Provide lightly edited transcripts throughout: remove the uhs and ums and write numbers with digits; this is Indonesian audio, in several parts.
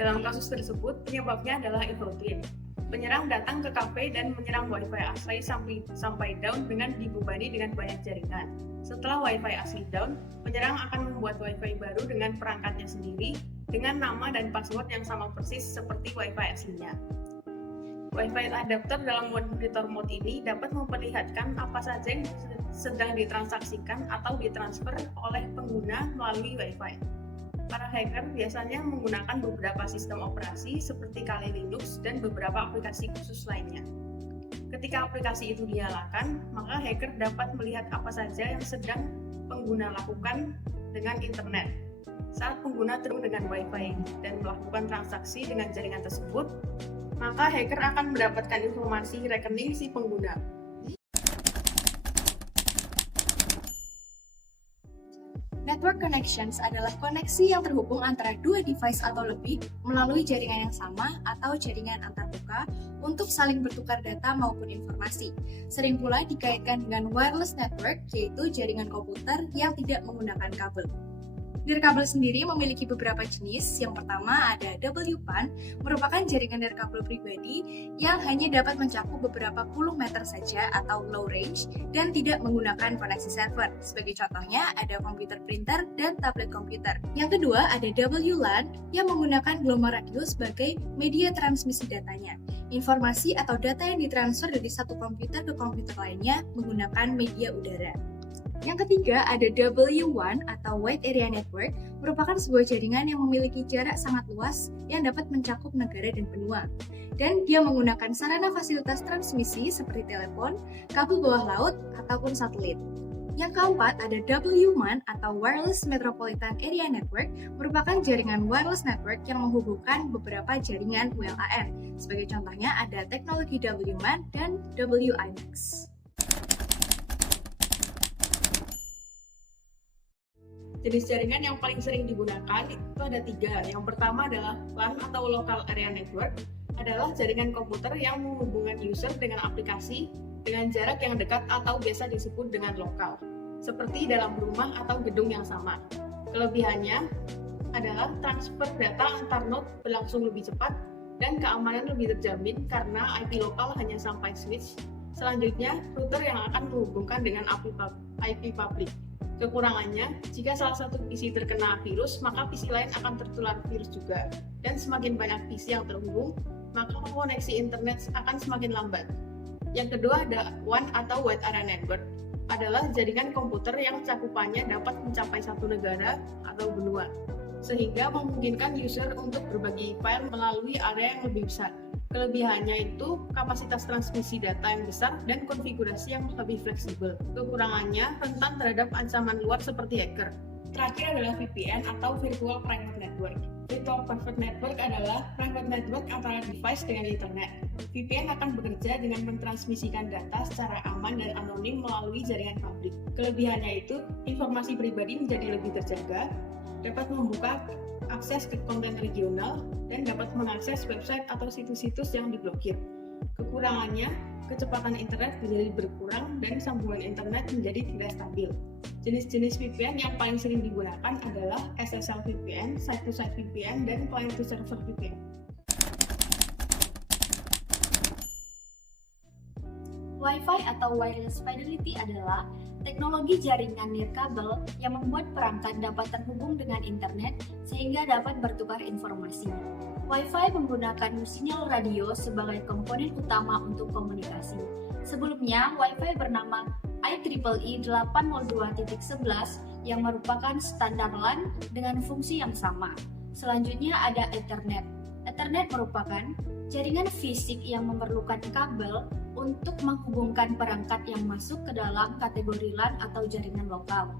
Dalam kasus tersebut, penyebabnya adalah evil twin. Penyerang datang ke kafe dan menyerang Wi-Fi asli sampai down dengan dibebani dengan banyak jaringan. Setelah Wi-Fi asli down, penyerang akan membuat Wi-Fi baru dengan perangkatnya sendiri dengan nama dan password yang sama persis seperti Wi-Fi aslinya. Wi-Fi adapter dalam monitor mode ini dapat memperlihatkan apa saja yang sedang ditransaksikan atau ditransfer oleh pengguna melalui Wi-Fi. Para hacker biasanya menggunakan beberapa sistem operasi seperti Kali Linux dan beberapa aplikasi khusus lainnya. Ketika aplikasi itu dinyalakan, maka hacker dapat melihat apa saja yang sedang pengguna lakukan dengan internet. Saat pengguna terhubung dengan Wi-Fi dan melakukan transaksi dengan jaringan tersebut, maka hacker akan mendapatkan informasi rekening si pengguna. Network connections adalah koneksi yang terhubung antara dua device atau lebih melalui jaringan yang sama atau jaringan antarmuka untuk saling bertukar data maupun informasi. Sering pula dikaitkan dengan wireless network, yaitu jaringan komputer yang tidak menggunakan kabel. Nirkabel sendiri memiliki beberapa jenis. Yang pertama ada WPAN, merupakan jaringan nirkabel pribadi yang hanya dapat mencakup beberapa puluh meter saja atau low range dan tidak menggunakan koneksi server. Sebagai contohnya ada komputer printer dan tablet komputer. Yang kedua ada WLAN yang menggunakan gelombang radio sebagai media transmisi datanya. Informasi atau data yang ditransfer dari satu komputer ke komputer lainnya menggunakan media udara. Yang ketiga ada W1 atau Wide Area Network, merupakan sebuah jaringan yang memiliki jarak sangat luas yang dapat mencakup negara dan benua. Dan dia menggunakan sarana fasilitas transmisi seperti telepon, kabel bawah laut, ataupun satelit. Yang keempat ada WMAN atau Wireless Metropolitan Area Network, merupakan jaringan wireless network yang menghubungkan beberapa jaringan WLAN. Sebagai contohnya ada teknologi WMAN dan WiMAX. Jenis jaringan yang paling sering digunakan itu ada 3. Yang pertama adalah LAN atau Local Area Network, adalah jaringan komputer yang menghubungkan user dengan aplikasi dengan jarak yang dekat atau biasa disebut dengan lokal, seperti dalam rumah atau gedung yang sama. Kelebihannya adalah transfer data antar node berlangsung lebih cepat dan keamanan lebih terjamin karena IP lokal hanya sampai switch. Selanjutnya, router yang akan menghubungkan dengan IP publik. Kekurangannya, jika salah satu PC terkena virus, maka PC lain akan tertular virus juga. Dan semakin banyak PC yang terhubung, maka koneksi internet akan semakin lambat. Yang kedua ada WAN atau Wide Area Network, adalah jaringan komputer yang cakupannya dapat mencapai satu negara atau benua, sehingga memungkinkan user untuk berbagi file melalui area yang lebih besar. Kelebihannya itu kapasitas transmisi data yang besar dan konfigurasi yang lebih fleksibel. Kekurangannya rentan terhadap ancaman luar seperti hacker. Terakhir adalah VPN atau Virtual Private Network. Virtual Private Network adalah private network antara device dengan internet. VPN akan bekerja dengan mentransmisikan data secara aman dan anonim melalui jaringan publik. Kelebihannya itu informasi pribadi menjadi lebih terjaga, dapat membuka akses ke konten regional, dan dapat mengakses website atau situs-situs yang diblokir. Kekurangannya, kecepatan internet menjadi berkurang dan sambungan internet menjadi tidak stabil. Jenis-jenis VPN yang paling sering digunakan adalah SSL VPN, Site-to-Site VPN, dan Client-to-Server VPN. Wi-Fi atau Wireless Fidelity adalah teknologi jaringan nirkabel yang membuat perangkat dapat terhubung dengan internet sehingga dapat bertukar informasi. Wi-Fi menggunakan sinyal radio sebagai komponen utama untuk komunikasi. Sebelumnya, Wi-Fi bernama IEEE 802.11 yang merupakan standar LAN dengan fungsi yang sama. Selanjutnya ada Ethernet. Ethernet merupakan jaringan fisik yang memerlukan kabel untuk menghubungkan perangkat yang masuk ke dalam kategori LAN atau jaringan lokal.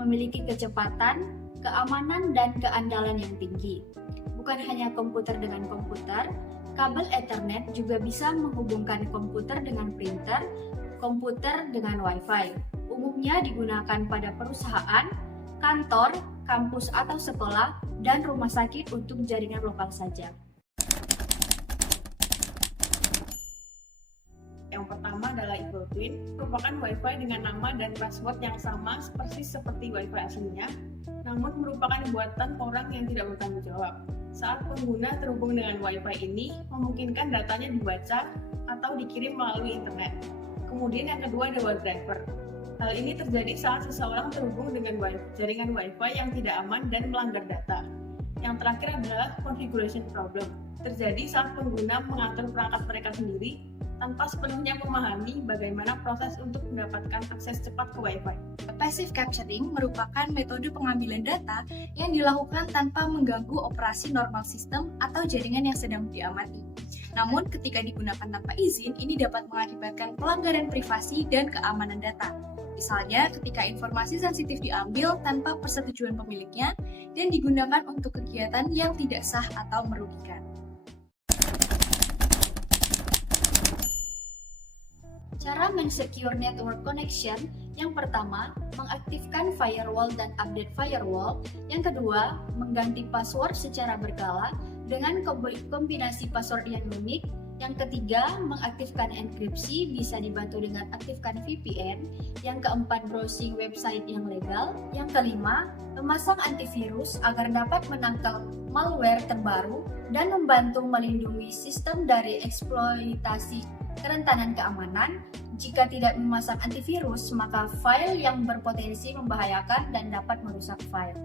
Memiliki kecepatan, keamanan, dan keandalan yang tinggi. Bukan hanya komputer dengan komputer, kabel Ethernet juga bisa menghubungkan komputer dengan printer, komputer dengan Wi-Fi. Umumnya digunakan pada perusahaan, kantor, kampus atau sekolah, dan rumah sakit untuk jaringan lokal saja. Yang pertama adalah Evil Twin, merupakan Wi-Fi dengan nama dan password yang sama persis seperti Wi-Fi aslinya, namun merupakan buatan orang yang tidak bertanggung jawab. saat pengguna terhubung dengan Wi-Fi ini memungkinkan datanya dibaca atau dikirim melalui internet. Kemudian yang kedua ada web driver. Hal ini terjadi saat seseorang terhubung dengan jaringan Wi-Fi yang tidak aman dan melanggar data. Yang terakhir adalah configuration problem. Terjadi saat pengguna mengatur perangkat mereka sendiri tanpa sepenuhnya memahami bagaimana proses untuk mendapatkan akses cepat ke Wi-Fi. Passive capturing merupakan metode pengambilan data yang dilakukan tanpa mengganggu operasi normal sistem atau jaringan yang sedang diamati. Namun, ketika digunakan tanpa izin, ini dapat mengakibatkan pelanggaran privasi dan keamanan data. Misalnya, ketika informasi sensitif diambil tanpa persetujuan pemiliknya dan digunakan untuk kegiatan yang tidak sah atau merugikan. Cara men-secure network connection, yang pertama, mengaktifkan firewall dan update firewall. Yang kedua, mengganti password secara berkala dengan kombinasi password yang unik. Yang ketiga, mengaktifkan enkripsi, bisa dibantu dengan aktifkan VPN. Yang keempat, browsing website yang legal. Yang kelima, memasang antivirus agar dapat menangkal malware terbaru dan membantu melindungi sistem dari eksploitasi kerentanan keamanan. Jika tidak memasang antivirus, maka file yang berpotensi membahayakan dan dapat merusak file.